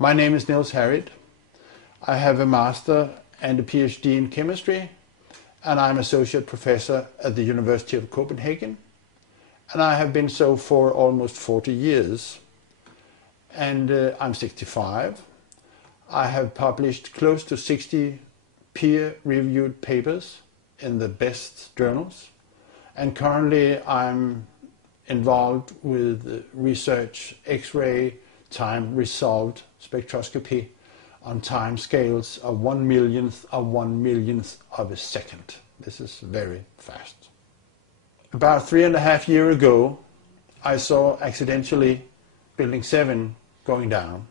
My name is Niels Harrit. I have a master and a PhD in chemistry, and I'm associate professor at the University of Copenhagen, and I have been so for almost 40 years. And I'm 65. I have published close to 60 peer-reviewed papers in the best journals, and currently I'm involved with research X-ray time resolved spectroscopy on time scales of 1/millionth of a second. This is very fast. About 3.5 years ago, I saw accidentally Building 7 going down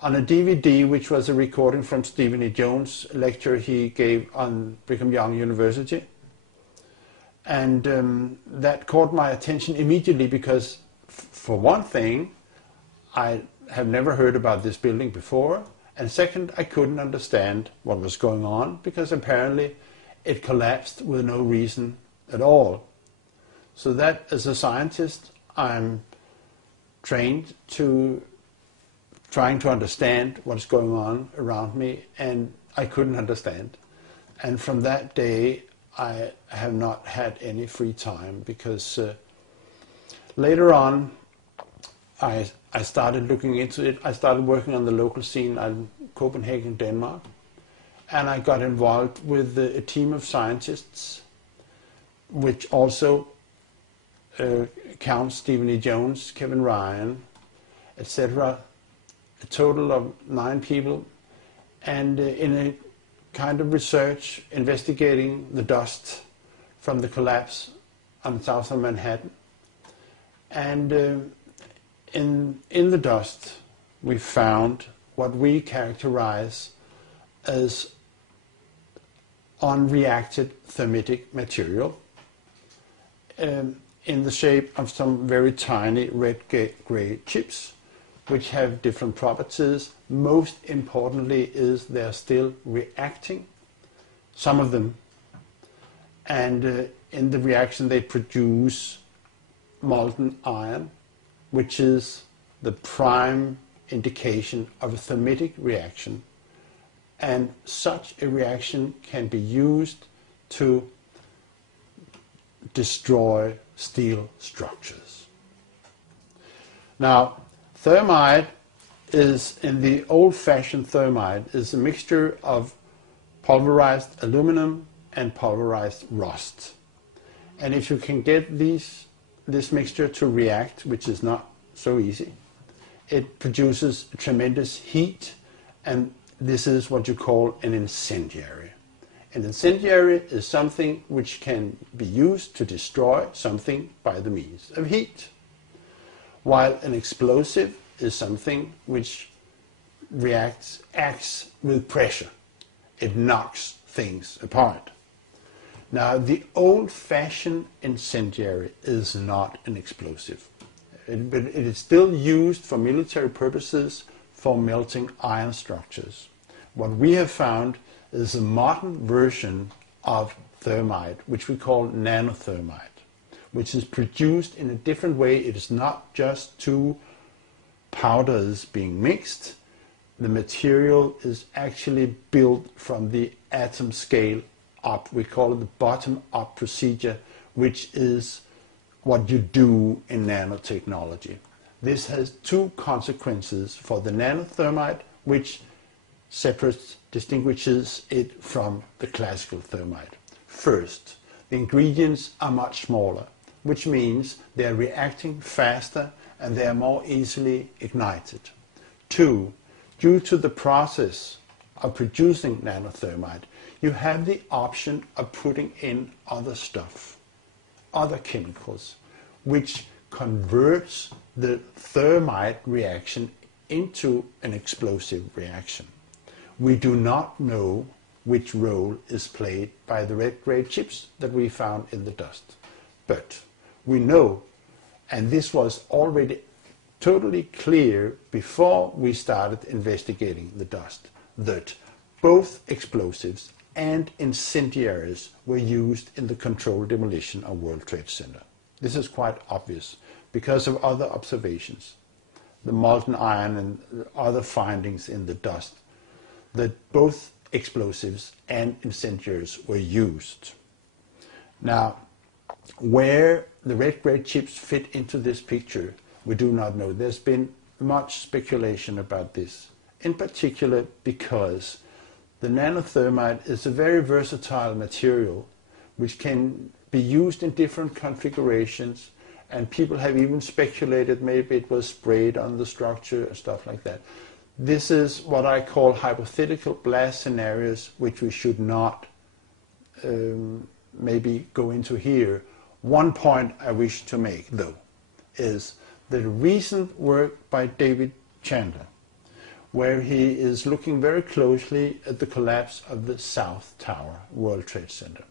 on a DVD, which was a recording from Stephen E. Jones' lecture he gave on Brigham Young University. And that caught my attention immediately because, for one thing, I have never heard about this building before, and second, I couldn't understand what was going on because apparently it collapsed with no reason at all. So that, as a scientist, I'm trained to trying to understand what's going on around me, and I couldn't understand. And from that day, I have not had any free time because later on, I started looking into it. I started working on the local scene in Copenhagen, Denmark, and I got involved with a team of scientists, which also counts Stephen E. Jones, Kevin Ryan, etc. A total of 9 people, and in a kind of research investigating the dust from the collapse on south of Manhattan. And in the dust we found what we characterize as unreacted thermitic material in the shape of some very tiny red-gray chips, which have different properties. Most importantly is they're still reacting, some of them, and in the reaction they produce molten iron, which is the prime indication of a thermitic reaction, and such a reaction can be used to destroy steel structures. Now, thermite is, in the old-fashioned thermite, is a mixture of pulverized aluminum and pulverized rust. And if you can get this mixture to react, which is not so easy, it produces tremendous heat, and this is what you call an incendiary. An incendiary is something which can be used to destroy something by the means of heat, while an explosive is something which acts with pressure. It knocks things apart. Now, the old-fashioned incendiary is not an explosive, but it is still used for military purposes for melting iron structures. What we have found is a modern version of thermite, which we call nanothermite, which is produced in a different way. It is not just 2 powders being mixed. The material is actually built from the atom scale up. We call it the bottom-up procedure, which is what you do in nanotechnology. This has 2 consequences for the nanothermite, which distinguishes it from the classical thermite. First, the ingredients are much smaller, which means they are reacting faster and they are more easily ignited. 2, due to the process of producing nanothermite, you have the option of putting in other stuff, other chemicals, which converts the thermite reaction into an explosive reaction. We do not know which role is played by the red-gray chips that we found in the dust. But we know, and this was already totally clear before we started investigating the dust, that both explosives and incendiaries were used in the controlled demolition of World Trade Center. This is quite obvious because of other observations. the molten iron and other findings in the dust, that both explosives and incendiaries were used. Now, where the red grade chips fit into this picture, we do not know. There's been much speculation about this, in particular because the nanothermite is a very versatile material which can be used in different configurations, and people have even speculated maybe it was sprayed on the structure and stuff like that. This is what I call hypothetical blast scenarios, which we should not maybe go into here. One point I wish to make, though, is the recent work by David Chandler, where he is looking very closely at the collapse of the South Tower World Trade Center,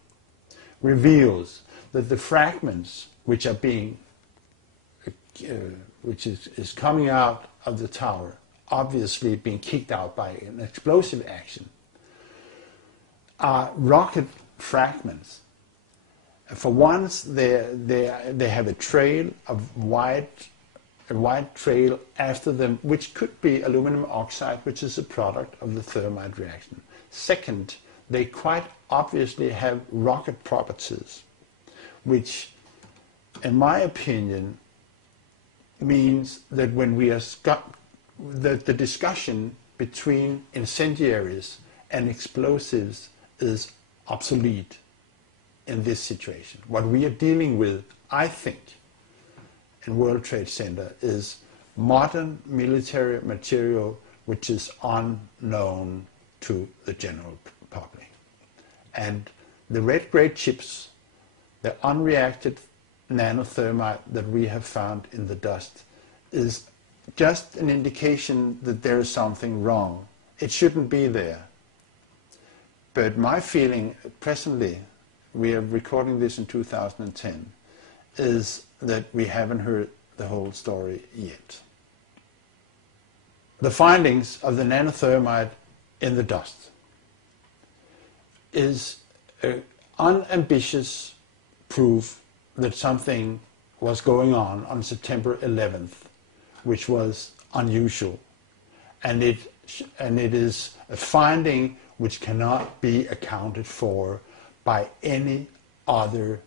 reveals that the fragments which are being, which is coming out of the tower, obviously being kicked out by an explosive action, are rocket fragments. For once, they have a trail of a white trail after them, which could be aluminum oxide, which is a product of the thermite reaction. Second, they quite obviously have rocket properties, which, in my opinion, means that when we are that the discussion between incendiaries and explosives is obsolete in this situation. What we are dealing with, I think, in World Trade Center is modern military material which is unknown to the general public. And the red grade chips, the unreacted nanothermite that we have found in the dust, is just an indication that there is something wrong. It shouldn't be there. But my feeling presently, we are recording this in 2010, is that we haven't heard the whole story yet. The findings of the nanothermite in the dust is an unambitious proof that something was going on September 11th, which was unusual. And it is a finding which cannot be accounted for by any other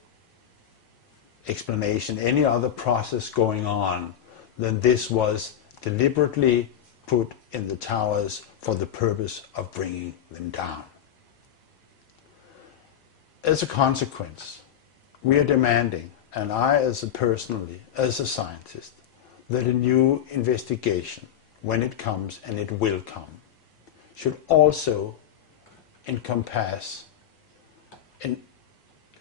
explanation, any other process going on than this was deliberately put in the towers for the purpose of bringing them down. As a consequence, we are demanding, and I personally, as a scientist, that a new investigation, when it comes, and it will come, should also encompass in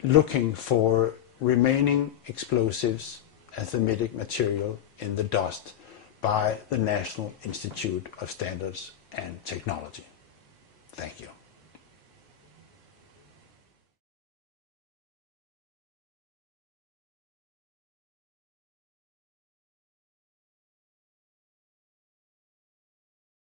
looking for remaining explosives and thermitic material in the dust by the National Institute of Standards and Technology. Thank you.